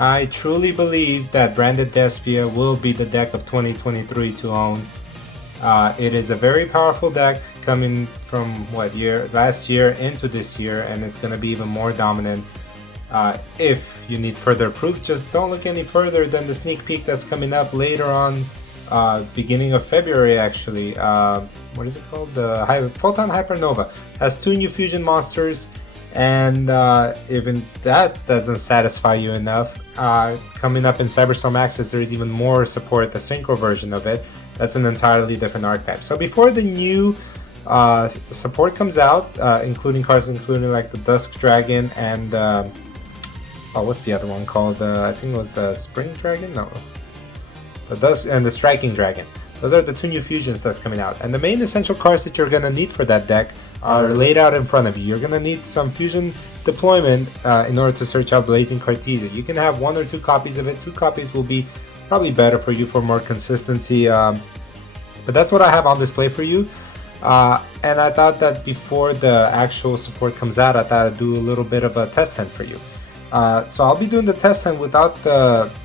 I truly believe that branded DESPIA will be the deck of 2023 to own. It is a very powerful deck coming from last year into this year, and it's going to be even more dominant. If you need further proof, just don't look any further than the sneak peek that's coming up later on, beginning of February actually. What is it called? The Photon Hypernova has 2 new fusion monsters, and even that doesn't satisfy you enough. Coming up in Cyberstorm Access, there's even more support, the synchro version of it. That's an entirely different archetype. So before the new support comes out, including cards including like the Dusk Dragon and what's the other one called? I think it was the Spring Dragon? No. The Dusk and the Striking Dragon. Those are the 2 new fusions that's coming out. And the main essential cards that you're going to need for that deck are laid out in front of you. You're going to need some fusion deployment in order to search out Blazing Cartesia. You can have 1 or 2 copies of it. 2 copies will be probably better for you for more consistency. But that's what I have on display for you. And I thought that before the actual support comes out, I thought I'd do a little bit of a test hunt for you. So I'll be doing the test hunt without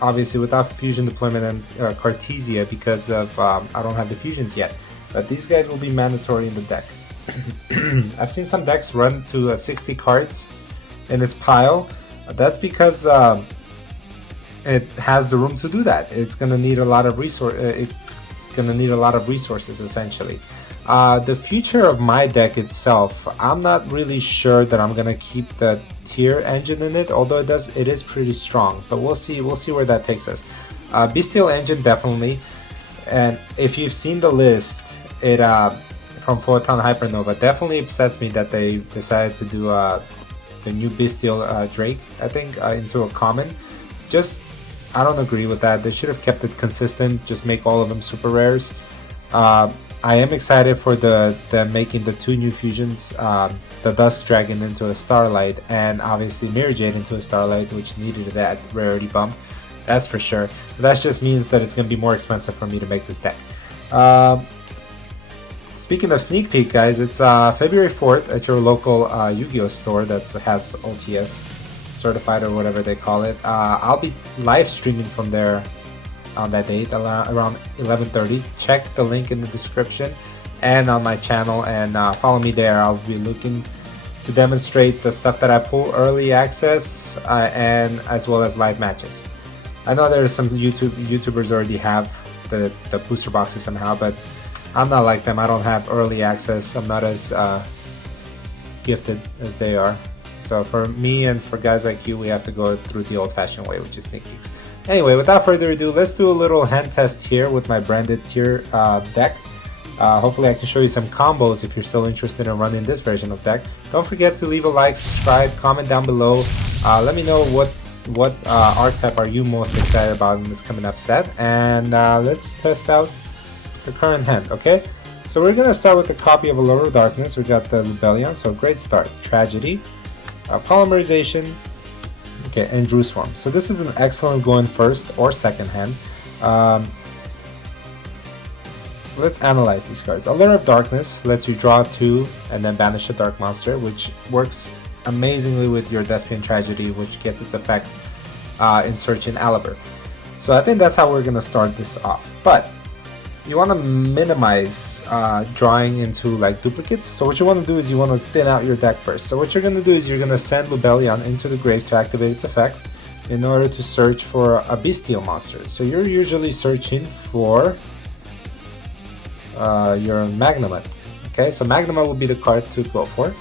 obviously without fusion deployment and Cartesia, because of I don't have the fusions yet. But these guys will be mandatory in the deck. I've seen some decks run to 60 cards in its pile. That's because it has the room to do that. It's gonna need a lot of resources essentially. The future of my deck itself, I'm not really sure that I'm gonna keep the tier engine in it, although it is pretty strong. But we'll see where that takes us. Bestial engine definitely, and if you've seen the list, it from Photon Hypernova, definitely upsets me that they decided to do the new Bestial Drake, I think, into a common. I don't agree with that. They should have kept it consistent, just make all of them super rares. I am excited for them making the 2 new fusions, the Dusk Dragon into a Starlight, and obviously Mirror Jade into a Starlight, which needed that rarity bump, that's for sure. But that just means that it's going to be more expensive for me to make this deck. Speaking of sneak peek, guys, it's February 4th at your local Yu-Gi-Oh store that has OTS certified or whatever they call it. I'll be live streaming from there on that date around 11:30. Check the link in the description and on my channel, and follow me there. I'll be looking to demonstrate the stuff that I pull early access and as well as live matches. I know there's some YouTubers already have the booster boxes somehow, but I'm not like them. I don't have early access. I'm not as gifted as they are. So for me and for guys like you, we have to go through the old-fashioned way, which is sneak peeks. Anyway, without further ado, let's do a little hand test here with my branded tier deck. Hopefully I can show you some combos if you're still interested in running this version of deck. Don't forget to leave a like, subscribe, comment down below. Let me know what archetype are you most excited about in this coming up set, and let's test out the current hand, okay? So we're gonna start with a copy of Allure of Darkness. We got the Rebellion, so great start. Tragedy, Polymerization, okay, and Drew Swarm. So this is an excellent going first or second hand. Let's analyze these cards. Allure of Darkness lets you draw 2 and then banish a dark monster, which works amazingly with your Despian Tragedy, which gets its effect in searching Aliber. So I think that's how we're gonna start this off. But you want to minimize drawing into like duplicates. So what you want to do is you want to thin out your deck first. So what you're going to do is you're going to send Rebellion into the grave to activate its effect in order to search for a bestial monster. So you're usually searching for your Magnemite. Okay, so Magnemite would be the card to go for.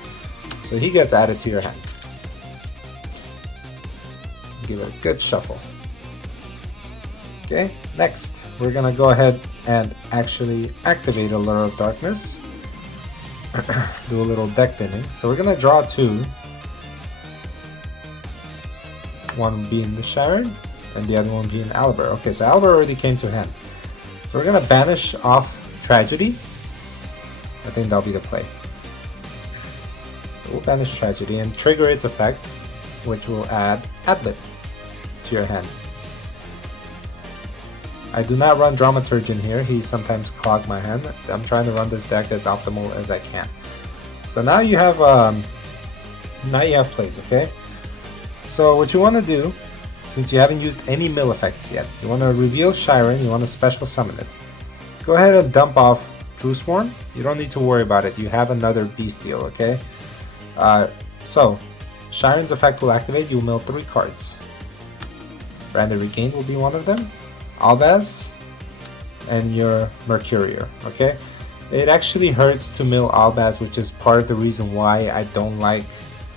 So he gets added to your hand. Give it a good shuffle. Okay, next we're gonna go ahead and actually activate Allure of Darkness. Do a little deck binning. So we're gonna draw 2. One being the Sharon and the other one being Aliber. Okay, so Aliber already came to hand. So we're gonna banish off Tragedy. I think that'll be the play. So we'll banish Tragedy and trigger its effect, which will add Adlib to your hand. I do not run Dramaturge in here. He sometimes clog my hand. I'm trying to run this deck as optimal as I can. So now you have plays, okay? So what you want to do since you haven't used any mill effects yet. You want to reveal Shiren, you want to special summon it. Go ahead and dump off Truesworn. You don't need to worry about it. You have another Bestial, okay? So, Shiren's effect will activate. You'll mill 3 cards. Branded Regain will be one of them. Albaz, and your Mercurier, okay? It actually hurts to mill Albaz, which is part of the reason why I don't like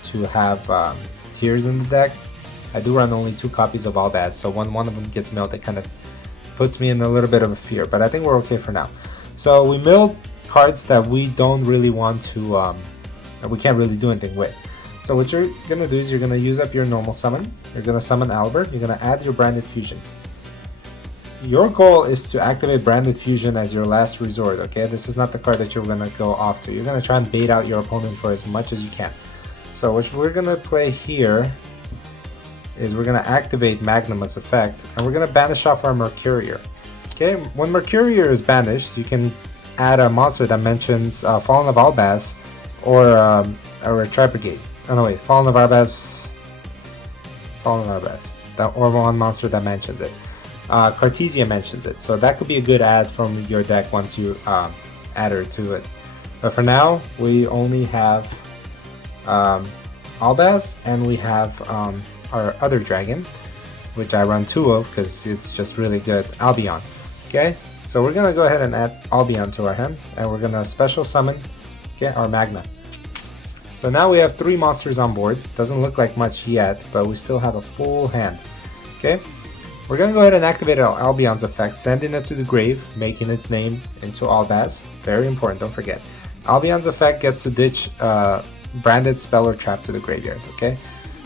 to have Tears in the deck. I do run only 2 copies of Albaz, so when one of them gets milled, it kind of puts me in a little bit of a fear, but I think we're okay for now. So we milled cards that we don't really want to, that we can't really do anything with. So what you're going to do is you're going to use up your normal summon, you're going to summon Albert, you're going to add your Branded Fusion. Your goal is to activate Branded Fusion as your last resort, okay? This is not the card that you're going to go off to. You're going to try and bait out your opponent for as much as you can. So what we're going to play here is we're going to activate Magnumus effect, and we're going to banish off our Mercurier. Okay, when Mercurier is banished, you can add a monster that mentions Fallen of Albaz or a Tribrigade. Oh no wait, Fallen of Albaz, or one monster that mentions it. Cartesia mentions it, so that could be a good add from your deck once you add her to it. But for now, we only have Albaz, and we have our other dragon, which I run 2 of because it's just really good, Albion. Okay, so we're gonna go ahead and add Albion to our hand, and we're gonna special summon, okay, our Magna. So now we have 3 monsters on board. Doesn't look like much yet, but we still have a full hand. Okay, we're gonna go ahead and activate our Albion's effect, sending it to the grave, making its name into Albaz. Very important, don't forget. Albion's effect gets to ditch branded spell or trap to the graveyard. Okay,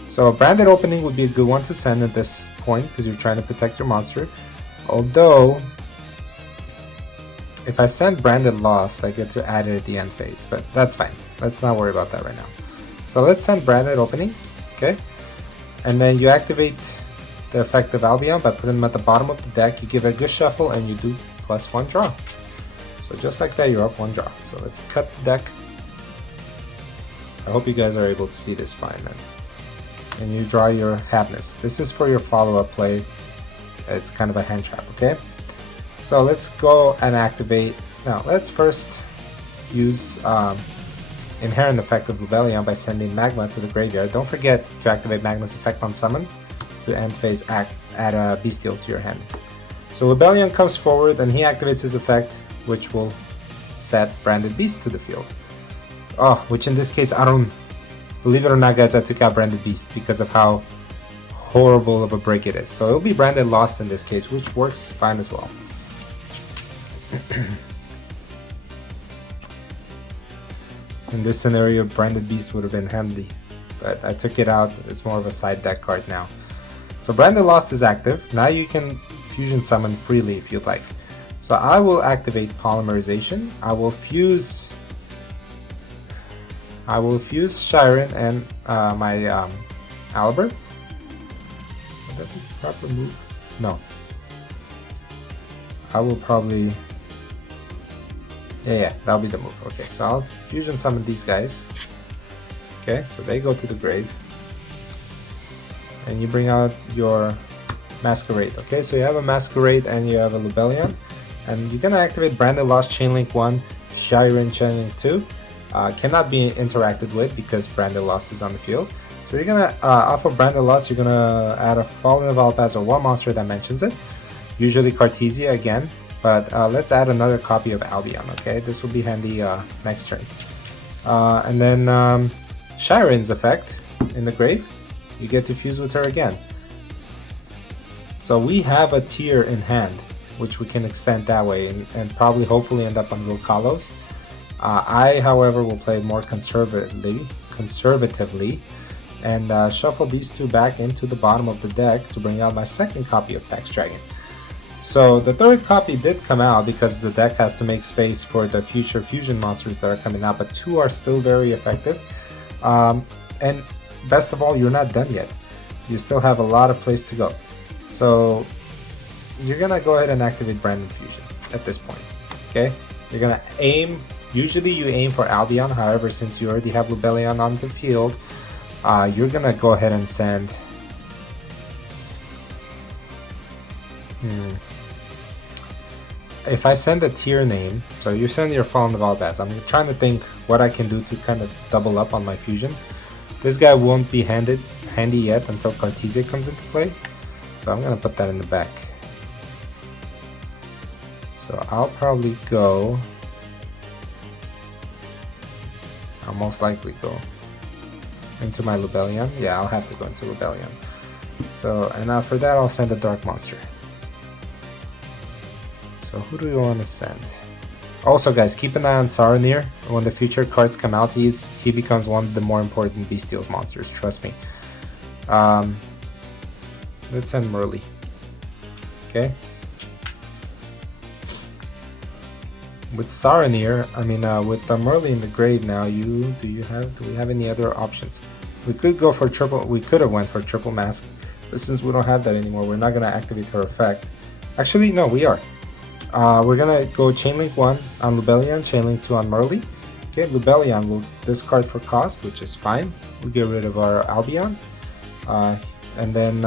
so a branded opening would be a good one to send at this point because you're trying to protect your monster. Although, if I send Branded Lost, I get to add it at the end phase, but that's fine. Let's not worry about that right now. So let's send Branded Opening, okay? And then you activate the effect of Albion by putting them at the bottom of the deck. You give it a good shuffle and you do +1 draw. So just like that, you're up 1 draw. So let's cut the deck. I hope you guys are able to see this fine, man. And you draw your Havness. This is for your follow-up play. It's kind of a hand trap, okay? So let's go and activate. Now let's first use Inherent Effect of Lubellion by sending Magma to the graveyard. Don't forget to activate Magma's effect on summon to end phase, add a Bestial to your hand. So Lubellion comes forward and he activates his effect, which will set Branded Beast to the field. Oh, which in this case, I don't, believe it or not guys, I took out Branded Beast because of how horrible of a break it is. So it'll be Branded Lost in this case, which works fine as well. In this scenario, Branded Beast would have been handy, but I took it out. It's more of a side deck card now. So Branded Lost is active. Now you can fusion summon freely if you'd like. So I will activate Polymerization. I will fuse Shiren and my Albert. Would that be the proper move? No. I will probably... Yeah, that'll be the move. Okay, so I'll fusion summon these guys. Okay, so they go to the grave. And you bring out your Masquerade. Okay, so you have a Masquerade and you have a Lubellion. And you're gonna activate Branded Lost Chainlink 1, Shiren Chainlink 2. Cannot be interacted with because Branded Lost is on the field. So you're gonna, off of Branded Lost, you're gonna add a Fallen of Albaz or one monster that mentions it. Usually Cartesia again. But let's add another copy of Albion, okay? This will be handy next turn. And then Shiren's effect in the grave, you get to fuse with her again. So we have a tier in hand, which we can extend that way and probably hopefully end up on Wilkalos. I, however, will play more conservatively and shuffle these 2 back into the bottom of the deck to bring out my second copy of Tax Dragon. So the 3rd copy did come out because the deck has to make space for the future fusion monsters that are coming out, but 2 are still very effective. And best of all, you're not done yet. You still have a lot of place to go. So you're gonna go ahead and activate Branded Fusion at this point, okay? You're gonna aim, usually you aim for Albion, however, since you already have Lubellion on the field, you're gonna go ahead and send if I send a tier name, so you send your Fallen Valbaz, I'm trying to think what I can do to kind of double up on my fusion. This guy won't be handy yet until Cartesia comes into play, so I'm gonna put that in the back. So I'll probably go, I'll most likely go into my Lubellion. Yeah, I'll have to go into Lubellion. So, and now for that I'll send a Dark Monster. So who do we want to send? Also guys, keep an eye on Saronir. When the future cards come out, he becomes one of the more important Bestials monsters, trust me. Let's send Merly. Okay. With Saronir, I mean with Merly in the grave now, do we have any other options? We could go for triple, we could have went for triple mask, but since we don't have that anymore, we're not gonna activate her effect. Actually, no, we are. We're gonna go Chainlink 1 on Lubellion, Chainlink 2 on Merly. Okay, Lubellion will discard for cost, which is fine. We'll get rid of our Albion. And then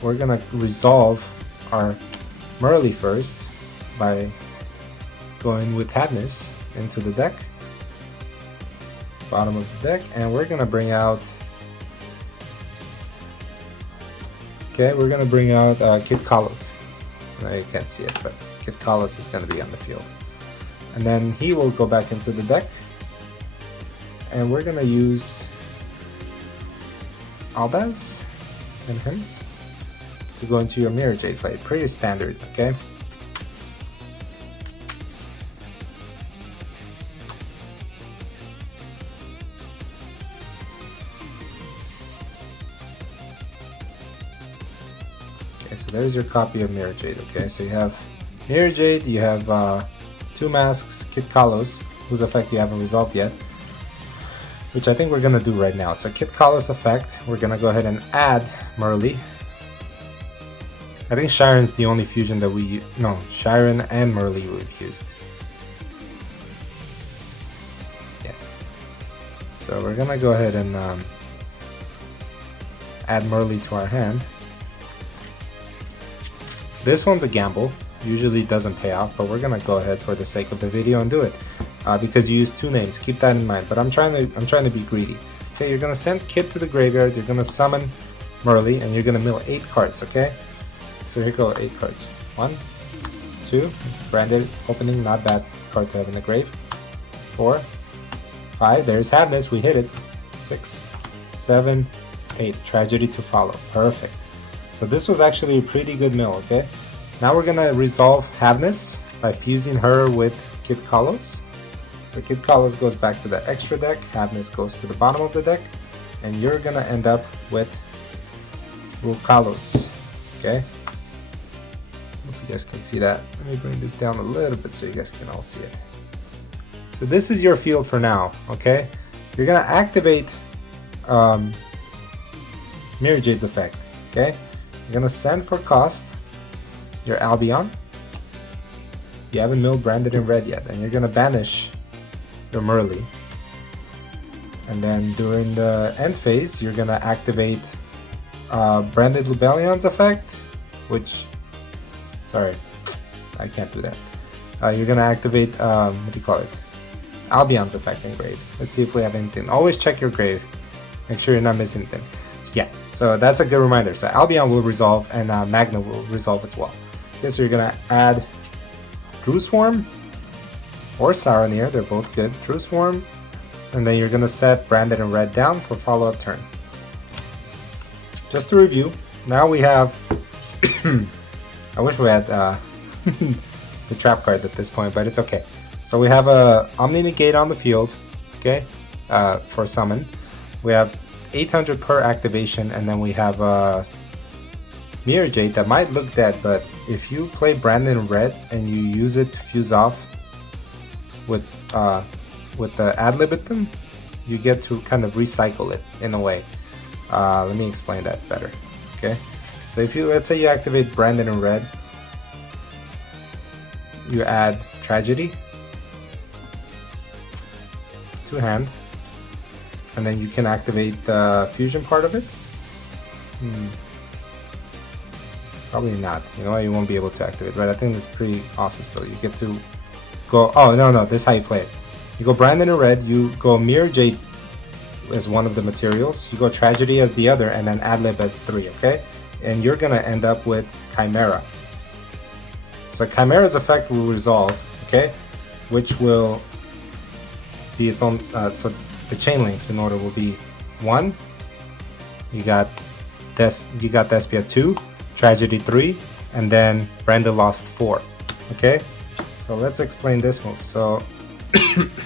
we're gonna resolve our Merly first by going with Hadness into the deck. Bottom of the deck, and we're gonna bring out Kid Kalos. Now you can't see it, but Kid Kalos is going to be on the field. And then he will go back into the deck. And we're going to use Albaz and him to go into your Mirror Jade play. Pretty standard, okay? Okay, so there's your copy of Mirror Jade, okay? So you have Mirror Jade, you have 2 masks, Kid Kalos, whose effect you haven't resolved yet, which I think we're gonna do right now. So Kid Kalos effect, we're gonna go ahead and add Merly. I think Shiren's the only fusion that Shiren and Merly we've used. Yes. So we're gonna go ahead and add Merly to our hand. This one's a gamble. Usually doesn't pay off, but we're gonna go ahead for the sake of the video and do it because you use 2 names. Keep that in mind. But I'm trying to be greedy. Okay, you're gonna send Kid to the graveyard. You're gonna summon Merly, and you're gonna mill 8 cards. Okay, so here go 8 cards. 1, 2, branded opening, not bad card to have in the grave. 4, 5. There's Hadness. We hit it. 6, 7, 8. Tragedy to follow. Perfect. So this was actually a pretty good mill. Okay. Now we're gonna resolve Hadness by fusing her with Kid Kalos. So Kid Kalos goes back to the extra deck, Hadness goes to the bottom of the deck, and you're gonna end up with Kalos. Okay? Hope you guys can see that. Let me bring this down a little bit so you guys can all see it. So this is your field for now, okay? You're gonna activate Mirror Jade's effect, okay? You're gonna send for cost your Albion. You haven't milled branded in red yet, and you're gonna banish your Merly. And then during the end phase, you're gonna activate branded Lubellion's effect, which, sorry, I can't do that. You're gonna activate what do you call it? Albion's effect in grave. Let's see if we have anything. Always check your grave. Make sure you're not missing anything. Yeah, so that's a good reminder. So Albion will resolve, and Magna will resolve as well. Okay, so you're gonna add Drew Swarm or Saronir, they're both good. Drew Swarm, and then you're gonna set Branded and Red down for follow-up turn. Just to review, now we have I wish we had the trap card at this point, but it's okay. So we have a Omni Negate on the field, okay, for summon. We have 800 per activation, and then we have a Mirror Jade that might look dead, but if you play Brandon Red and you use it to fuse off with the ad libitum, you get to kind of recycle it in a way. Let me explain that better. Okay, so if you, let's say you activate Brandon in Red, you add Tragedy to hand, and then you can activate the fusion part of it. Probably not. You know what? You won't be able to activate, but I think it's pretty awesome still. You get to go. Oh, no. This is how you play it. You go Brandon in red. You go Mirror Jade as one of the materials. You go Tragedy as the other, and then Adlib as 3. Okay, and you're gonna end up with Chimera. So Chimera's effect will resolve. Okay, which will be its own. So the chain links in order will be 1. You got Despia 2, Tragedy 3, and then Brandon lost 4. Okay, so let's explain this move. So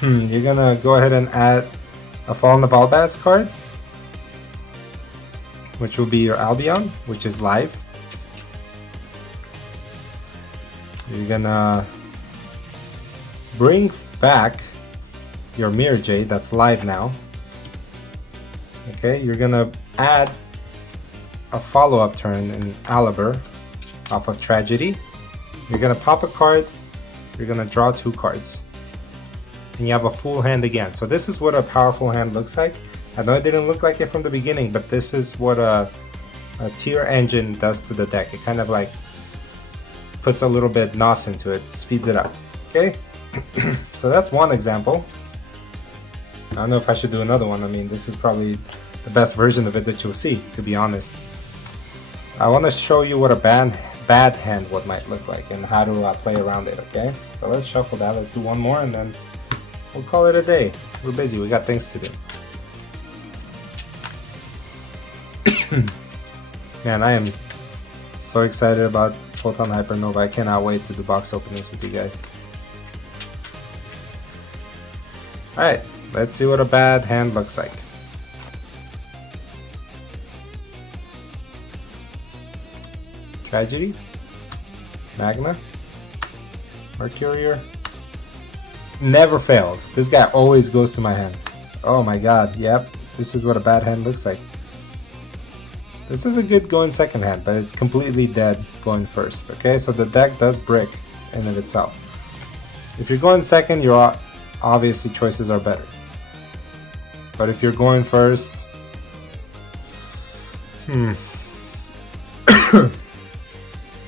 you're gonna go ahead and add a Fallen of Albaz card, which will be your Albion, which is live. You're gonna bring back your Mirror Jade, that's live now. Okay, you're gonna add a follow-up turn in Aliber off of Tragedy. You're gonna pop a card, you're gonna draw 2 cards. And you have a full hand again. So this is what a powerful hand looks like. I know it didn't look like it from the beginning, but this is what a tier engine does to the deck. It kind of like puts a little bit NOS into it, speeds it up. Okay, so that's one example. I don't know if I should do another one. I mean, this is probably the best version of it that you'll see, to be honest. I want to show you what a bad hand what might look like and how to play around it. Okay, so let's shuffle that. Let's do one more and then we'll call it a day. We're busy. We got things to do. Man, I am so excited about Photon Hypernova. I cannot wait to do box openings with you guys. Alright, let's see what a bad hand looks like. Tragedy, Magna, Mercurier. Never fails. This guy always goes to my hand. Oh my god, yep. This is what a bad hand looks like. This is a good going second hand, but it's completely dead going first. Okay, so the deck does brick in of itself. If you're going second, your obviously choices are better. But if you're going first,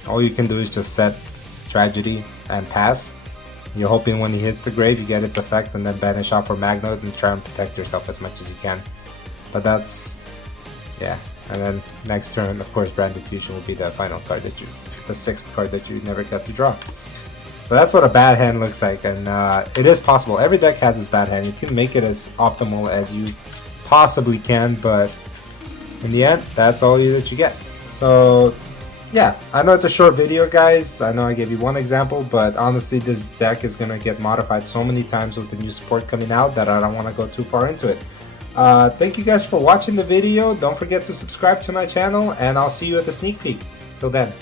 all you can do is just set Tragedy and pass. You're hoping when he hits the grave, you get its effect and then banish off for Magna and try and protect yourself as much as you can. But that's, yeah. And then next turn, of course, Branded Fusion will be the final card that you, the 6th card that you never got to draw. So that's what a bad hand looks like, and it is possible. Every deck has its bad hand. You can make it as optimal as you possibly can, but in the end, that's all that you get. So yeah, I know it's a short video, guys. I know I gave you one example, but honestly, this deck is going to get modified so many times with the new support coming out that I don't want to go too far into it. Thank you guys for watching the video. Don't forget to subscribe to my channel, and I'll see you at the sneak peek. Till then.